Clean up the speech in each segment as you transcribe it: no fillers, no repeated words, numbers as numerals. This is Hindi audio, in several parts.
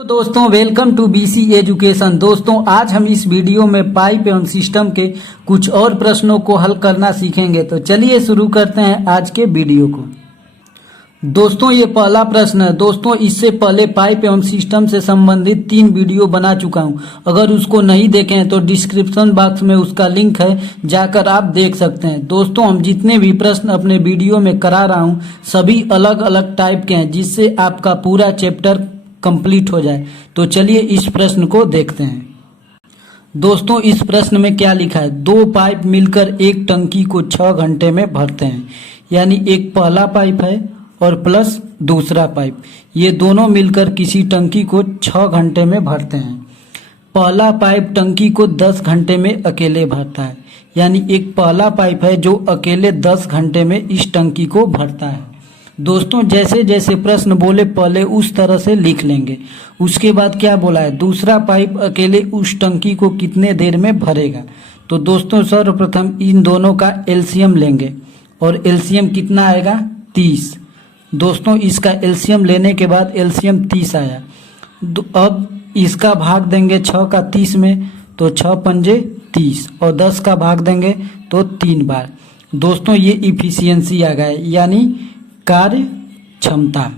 तो दोस्तों वेलकम टू बीसी एजुकेशन। दोस्तों आज हम इस वीडियो में पाइप एवं सिस्टम के कुछ और प्रश्नों को हल करना सीखेंगे। तो चलिए शुरू करते हैं आज के वीडियो को। दोस्तों ये पहला प्रश्न है। दोस्तों इससे पहले पाइप एवं सिस्टम से संबंधित 3 वीडियो बना चुका हूं। अगर उसको नहीं देखे हैं तो डिस्क्रिप्शन बॉक्स में उसका लिंक है, जाकर आप देख सकते हैं। दोस्तों हम जितने भी प्रश्न अपने वीडियो में करा रहा हूं सभी अलग अलग टाइप के हैं, जिससे आपका पूरा चैप्टर कंप्लीट हो जाए। तो चलिए इस प्रश्न को देखते हैं। दोस्तों इस प्रश्न में क्या लिखा है, 2 पाइप मिलकर एक टंकी को 6 घंटे में भरते हैं। यानी एक पहला पाइप है और प्लस दूसरा पाइप, ये दोनों मिलकर किसी टंकी को 6 घंटे में भरते हैं। पहला पाइप टंकी को 10 घंटे में अकेले भरता है। यानी एक पहला पाइप है जो अकेले 10 घंटे में इस टंकी को भरता है। दोस्तों जैसे जैसे प्रश्न बोले पहले उस तरह से लिख लेंगे। उसके बाद क्या बोला है, दूसरा पाइप अकेले उस टंकी को कितने देर में भरेगा। तो दोस्तों सर्वप्रथम इन दोनों का एलसीएम लेंगे और एलसीएम कितना आएगा, 30। दोस्तों इसका एलसीएम लेने के बाद एलसीएम 30 आया। अब इसका भाग देंगे 6 का 30 में, तो 6 पंजे 30 और 10 का भाग देंगे तो 3 बार। दोस्तों ये इफिशियंसी आ गया, यानी कार्य क्षमता।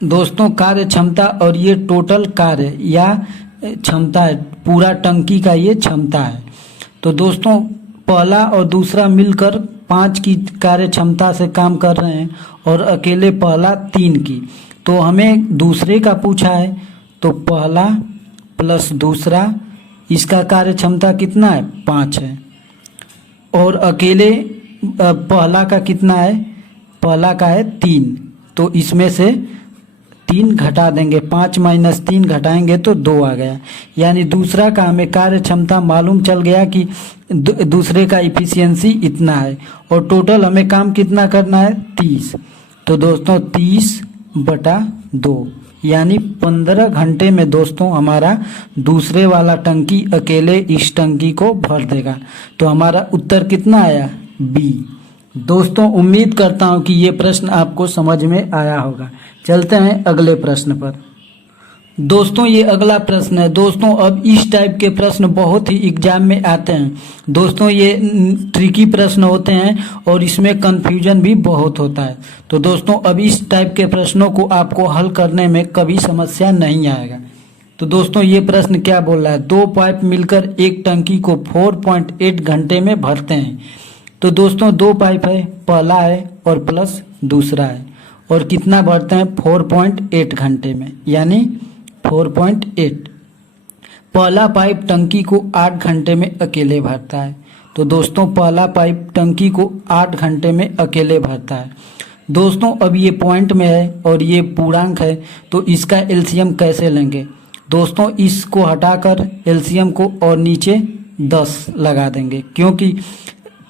दोस्तों कार्य क्षमता और ये टोटल कार्य या क्षमता है, पूरा टंकी का ये क्षमता है। तो दोस्तों पहला और दूसरा मिलकर 5 की कार्य क्षमता से काम कर रहे हैं और अकेले पहला 3 की। तो हमें दूसरे का पूछा है, तो पहला प्लस दूसरा, इसका कार्य क्षमता कितना है, 5 है। और अकेले पहला का कितना है, पहला का है 3। तो इसमें से 3 घटा देंगे, 5 माइनस 3 घटाएंगे तो 2 आ गया। यानी दूसरा का हमें कार्य क्षमता मालूम चल गया कि दूसरे का इफिशियंसी इतना है। और टोटल हमें काम कितना करना है, 30। तो दोस्तों 30/2 यानी 15 घंटे में दोस्तों हमारा दूसरे वाला टंकी अकेले इस टंकी को भर देगा। तो हमारा उत्तर कितना आया, बी। दोस्तों उम्मीद करता हूं कि ये प्रश्न आपको समझ में आया होगा। चलते हैं अगले प्रश्न पर। दोस्तों ये अगला प्रश्न है। दोस्तों अब इस टाइप के प्रश्न बहुत ही एग्जाम में आते हैं। दोस्तों ये ट्रिकी प्रश्न होते हैं और इसमें कंफ्यूजन भी बहुत होता है। तो दोस्तों अब इस टाइप के प्रश्नों को आपको हल करने में कभी समस्या नहीं आएगा। तो दोस्तों ये प्रश्न क्या बोल रहा है, 2 पाइप मिलकर एक टंकी को 4.8 घंटे में भरते हैं। तो दोस्तों 2 पाइप है, पहला है और प्लस दूसरा है, और कितना भरते हैं, 4.8 घंटे में, यानी 4.8। पहला पाइप टंकी को 8 घंटे में अकेले भरता है। तो दोस्तों पहला पाइप टंकी को 8 घंटे में अकेले भरता है। दोस्तों अब ये पॉइंट में है और ये पूर्णांक है, तो इसका एलसीएम कैसे लेंगे। दोस्तों इसको हटाकर एलसीएम को और नीचे 10 लगा देंगे, क्योंकि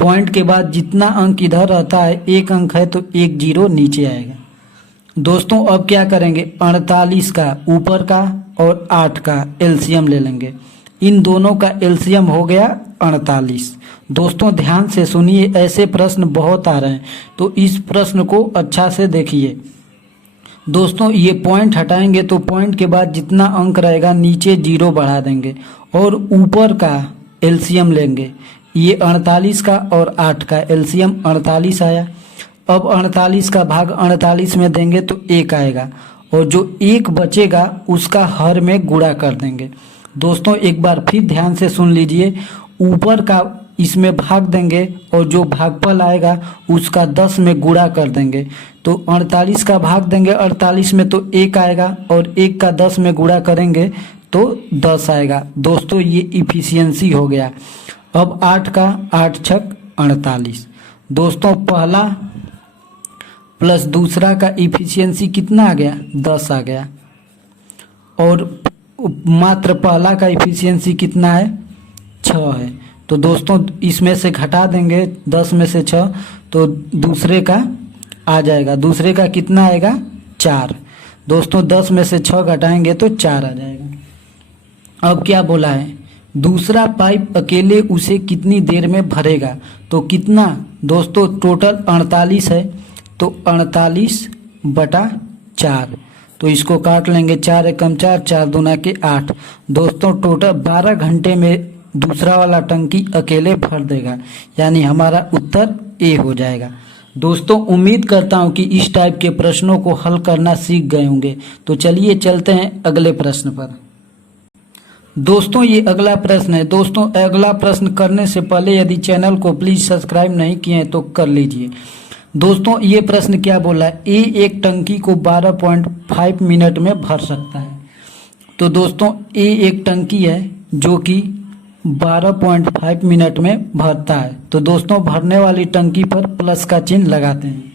पॉइंट के बाद जितना अंक इधर रहता है, 1 अंक है तो 1 0 नीचे आएगा। दोस्तों अब क्या करेंगे, 48 का ऊपर का और 8 का एलसीएम ले लेंगे। इन दोनों का एलसीएम हो गया 48। दोस्तों ध्यान से सुनिए, ऐसे प्रश्न बहुत आ रहे हैं, तो इस प्रश्न को अच्छा से देखिए। दोस्तों ये पॉइंट हटाएंगे तो पॉइंट के बाद जितना अंक रहेगा नीचे 0 बढ़ा देंगे और ऊपर का एलसीएम लेंगे। ये 48 का और 8 का एलसीएम 48 आया। अब 48 का भाग 48 में देंगे तो 1 आएगा, और जो 1 बचेगा उसका हर में गुणा कर देंगे। दोस्तों एक बार फिर ध्यान से सुन लीजिए, ऊपर का इसमें भाग देंगे और जो भागफल आएगा उसका 10 में गुणा कर देंगे। तो 48 का भाग देंगे 48 में तो 1 आएगा, और 1 का 10 में गुणा करेंगे तो 10 आएगा। दोस्तों ये इफिशियंसी हो गया। अब 8 का 8 छक 48। दोस्तों पहला प्लस दूसरा का इफिशियंसी कितना आ गया, 10 आ गया। और मात्र पहला का इफिशियंसी कितना है, 6 है। तो दोस्तों इसमें से घटा देंगे 10 में से 6, तो दूसरे का आ जाएगा। दूसरे का कितना आएगा, 4। दोस्तों 10 में से 6 घटाएंगे तो 4 आ जाएगा। अब क्या बोला है, दूसरा पाइप अकेले उसे कितनी देर में भरेगा। तो कितना, दोस्तों टोटल 48 है, तो 48/4। तो इसको काट लेंगे, 4 एकम 4, 4 दूना के 8। दोस्तों टोटल 12 घंटे में दूसरा वाला टंकी अकेले भर देगा, यानी हमारा उत्तर ए हो जाएगा। दोस्तों उम्मीद करता हूं कि इस टाइप के प्रश्नों को हल करना सीख गए होंगे। तो चलिए चलते हैं अगले प्रश्न पर। दोस्तों ये अगला प्रश्न है। दोस्तों अगला प्रश्न करने से पहले यदि चैनल को प्लीज सब्सक्राइब नहीं किए हैं तो कर लीजिए। दोस्तों ये प्रश्न क्या बोला है, ए एक टंकी को 12.5 मिनट में भर सकता है। तो दोस्तों ए एक टंकी है जो कि 12.5 मिनट में भरता है। तो दोस्तों भरने वाली टंकी पर प्लस का चिन्ह लगाते हैं।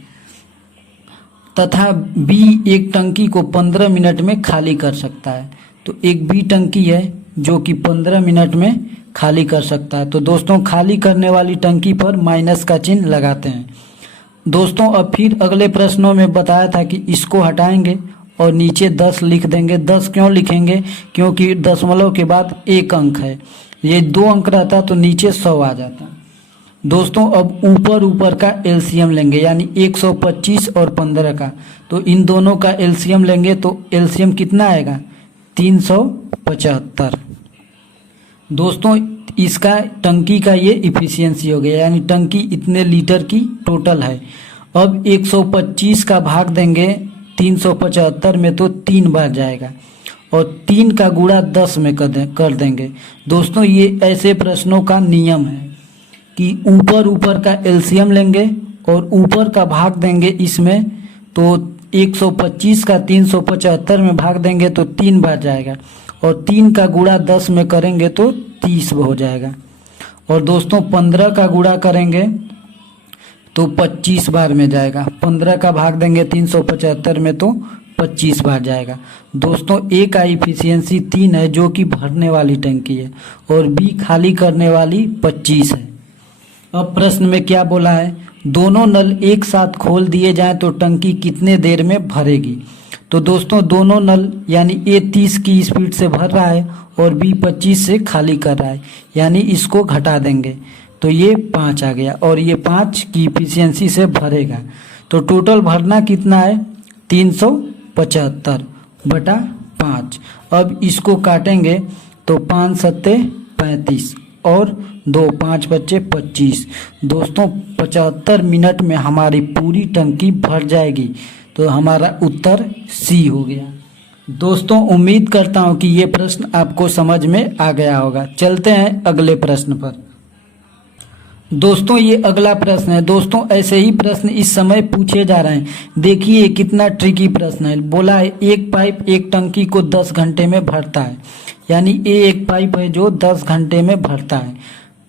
तथा बी एक टंकी को 15 मिनट में खाली कर सकता है। तो एक बी टंकी है जो कि 15 मिनट में खाली कर सकता है। तो दोस्तों खाली करने वाली टंकी पर माइनस का चिन्ह लगाते हैं। दोस्तों अब फिर अगले प्रश्नों में बताया था कि इसको हटाएंगे और नीचे 10 लिख देंगे। 10 क्यों लिखेंगे, क्योंकि दशमलव के बाद एक अंक है। ये 2 अंक रहता तो नीचे 100 आ जाता। दोस्तों अब ऊपर का एलसीएम लेंगे, यानी 125 और 15 का। तो इन दोनों का एलसीएम लेंगे तो एलसीएम कितना आएगा, 375। दोस्तों इसका टंकी का ये इफिशियंसी हो गया, यानी टंकी इतने लीटर की टोटल है। अब 125 का भाग देंगे 375 में तो 3 बार जाएगा और 3 का गुणा 10 में कर देंगे। दोस्तों ये ऐसे प्रश्नों का नियम है कि ऊपर का एलसीएम लेंगे और ऊपर का भाग देंगे इसमें। तो 125 का 375 में भाग देंगे तो 3 बार जाएगा और 3 का गुणा 10 में करेंगे तो 30 हो जाएगा। और दोस्तों 15 का गुणा करेंगे तो 25 बार में जाएगा। 15 का भाग देंगे 375 में तो 25 बार जाएगा। दोस्तों ए का इफिशियंसी 3 है जो कि भरने वाली टंकी है और बी खाली करने वाली 25 है। अब प्रश्न में क्या बोला है, दोनों नल एक साथ खोल दिए जाएं तो टंकी कितने देर में भरेगी। तो दोस्तों दोनों नल यानी ए 30 की स्पीड से भर रहा है और बी 25 से खाली कर रहा है, यानी इसको घटा देंगे तो ये 5 आ गया और ये 5 की इफिशियंसी से भरेगा। तो टोटल भरना कितना है, 375 बटा 5। अब इसको काटेंगे तो 5 सत्ते 35 और 2 5 बच्चे 25। दोस्तों 75 मिनट में हमारी पूरी टंकी भर जाएगी। तो हमारा उत्तर सी हो गया। दोस्तों उम्मीद करता हूं कि ये प्रश्न आपको समझ में आ गया होगा। चलते हैं अगले प्रश्न पर। दोस्तों ये अगला प्रश्न है। दोस्तों ऐसे ही प्रश्न इस समय पूछे जा रहे हैं। देखिए कितना ट्रिकी प्रश्न है। बोला है एक पाइप एक टंकी को 10 घंटे में भरता है, यानी ये एक पाइप है जो 10 घंटे में भरता है,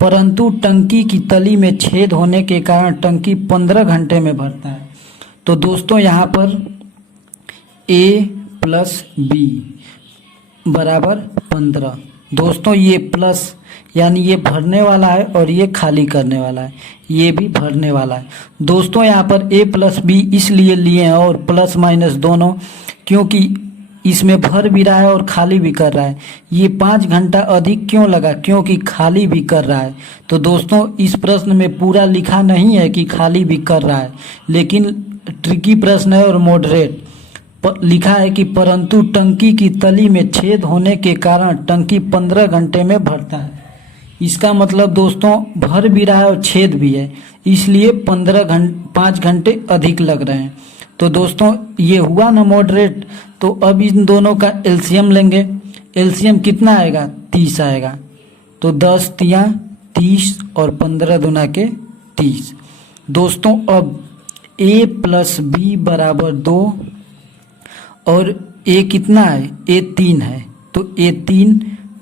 परंतु टंकी की तली में छेद होने के कारण टंकी 15 घंटे में भरता है। तो दोस्तों यहाँ पर a प्लस बी बराबर 15। दोस्तों ये प्लस यानी ये भरने वाला है और ये खाली करने वाला है, ये भी भरने वाला है। दोस्तों यहाँ पर a प्लस बी इसलिए लिए हैं और प्लस माइनस दोनों, क्योंकि इसमें भर भी रहा है और खाली भी कर रहा है। ये 5 घंटा अधिक क्यों लगा, क्योंकि खाली भी कर रहा है। तो दोस्तों इस प्रश्न में पूरा लिखा नहीं है कि खाली भी कर रहा है, लेकिन ट्रिकी प्रश्न है और मॉडरेट लिखा है कि परंतु टंकी की तली में छेद होने के कारण टंकी 15 घंटे में भरता है। इसका मतलब दोस्तों भर भी रहा है और छेद भी है, इसलिए 5 घंटे अधिक लग रहे हैं। तो दोस्तों ये हुआ ना मॉडरेट। तो अब इन दोनों का एलसीएम लेंगे। एलसीएम कितना आएगा, 30 आएगा। तो 10 तिया 30 और 15 दूना के 30। दोस्तों अब a प्लस बी बराबर 2 और a कितना है, a 3 है। तो a 3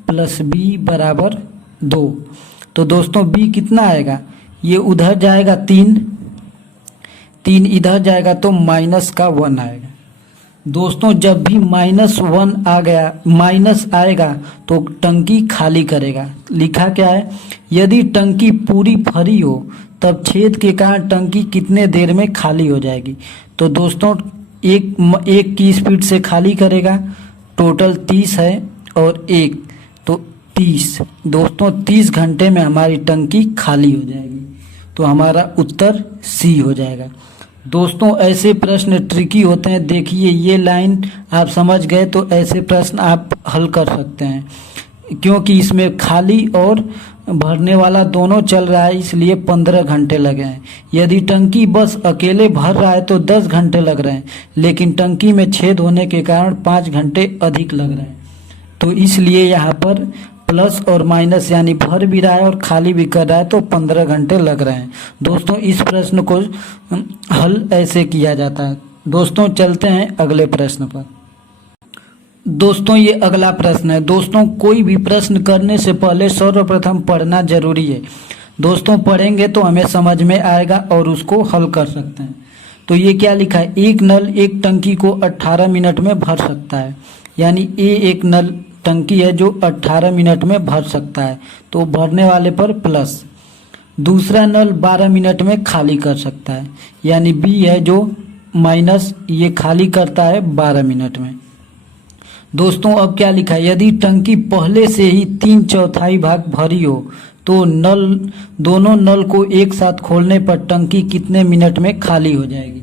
प्लस बी बराबर 2। तो दोस्तों b कितना आएगा, ये उधर जाएगा 3 इधर जाएगा तो माइनस का 1 आएगा। दोस्तों जब भी -1 आ गया, माइनस आएगा तो टंकी खाली करेगा। लिखा क्या है, यदि टंकी पूरी भरी हो तब छेद के कारण टंकी कितने देर में खाली हो जाएगी। तो दोस्तों एक की स्पीड से खाली करेगा। टोटल 30 है और 1 तो 30। दोस्तों 30 घंटे में हमारी टंकी खाली हो जाएगी। तो हमारा उत्तर सी हो जाएगा। दोस्तों ऐसे प्रश्न ट्रिकी होते हैं। देखिए ये लाइन आप समझ गए तो ऐसे प्रश्न आप हल कर सकते हैं, क्योंकि इसमें खाली और भरने वाला दोनों चल रहा है, इसलिए 15 घंटे लगे हैं। यदि टंकी बस अकेले भर रहा है तो 10 घंटे लग रहे हैं, लेकिन टंकी में छेद होने के कारण 5 घंटे अधिक लग रहे हैं। तो इसलिए यहाँ पर प्लस और माइनस यानी भर भी रहा है और खाली भी कर रहा है, तो 15 घंटे लग रहे हैं। दोस्तों इस प्रश्न को हल ऐसे किया जाता है। दोस्तों चलते हैं अगले प्रश्न पर। दोस्तों ये अगला प्रश्न है। दोस्तों कोई भी प्रश्न करने से पहले सर्वप्रथम पढ़ना जरूरी है। दोस्तों पढ़ेंगे तो हमें समझ में आएगा और उसको हल कर सकते हैं। तो ये क्या लिखा है, एक नल एक टंकी को 18 मिनट में भर सकता है, यानी ए एक नल टंकी है जो 18 मिनट में भर सकता है, तो भरने वाले पर प्लस। दूसरा नल 12 मिनट में खाली कर सकता है, यानी बी है जो माइनस, ये खाली करता है 12 मिनट में। दोस्तों अब क्या लिखा है, यदि टंकी पहले से ही 3/4 भाग भरी हो तो दोनों नल को एक साथ खोलने पर टंकी कितने मिनट में खाली हो जाएगी।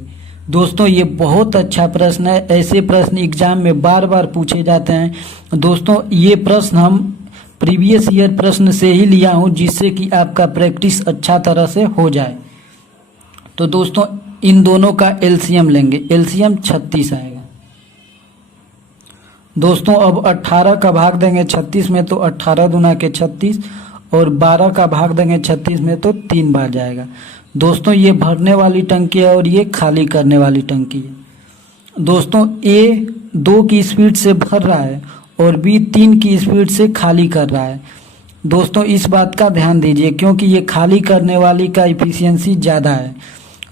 दोस्तों ये बहुत अच्छा प्रश्न है। ऐसे प्रश्न एग्जाम में बार बार पूछे जाते हैं। दोस्तों ये प्रश्न हम प्रीवियस ईयर प्रश्न से ही लिया हूँ, जिससे कि आपका प्रैक्टिस अच्छा तरह से हो जाए। तो दोस्तों इन दोनों का एलसीएम लेंगे, एलसीएम 36 आएगा। दोस्तों अब 18 का भाग देंगे 36 में तो 18 दूना के 36, और 12 का भाग देंगे 36 में तो 3 बार जाएगा। दोस्तों ये भरने वाली टंकी है और ये खाली करने वाली टंकी है। दोस्तों ए 2 की स्पीड से भर रहा है और बी 3 की स्पीड से खाली कर रहा है। दोस्तों इस बात का ध्यान दीजिए, क्योंकि ये खाली करने वाली का इफिशियंसी ज़्यादा है।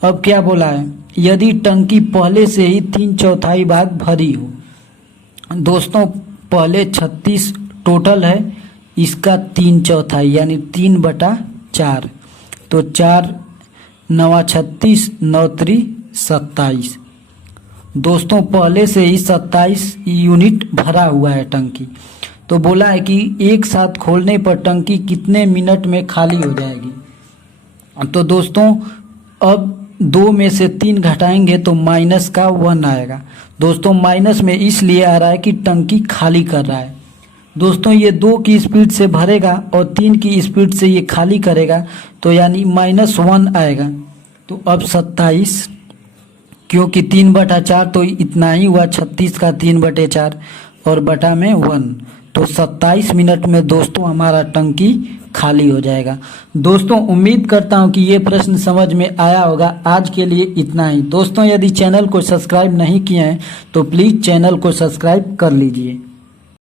अब क्या बोला है, यदि टंकी पहले से ही 3/4 भाग भरी हो। दोस्तों पहले 36 टोटल है, इसका 3/4 यानी 3/4, तो 4 9 36 9 3 27। दोस्तों पहले से ही 27 यूनिट भरा हुआ है टंकी। तो बोला है कि एक साथ खोलने पर टंकी कितने मिनट में खाली हो जाएगी। तो दोस्तों अब 2 में से 3 घटाएंगे तो माइनस का 1 आएगा। दोस्तों माइनस में इसलिए आ रहा है कि टंकी खाली कर रहा है। दोस्तों ये 2 की स्पीड से भरेगा और 3 की स्पीड से ये खाली करेगा, तो यानी -1 आएगा। तो अब 27, क्योंकि 3/4 तो इतना ही हुआ, 36 का 3/4 और बटा में 1, तो 27 मिनट में दोस्तों हमारा टंकी खाली हो जाएगा। दोस्तों उम्मीद करता हूं कि ये प्रश्न समझ में आया होगा। आज के लिए इतना ही। दोस्तों यदि चैनल को सब्सक्राइब नहीं किए हैं तो प्लीज़ चैनल को सब्सक्राइब कर लीजिए।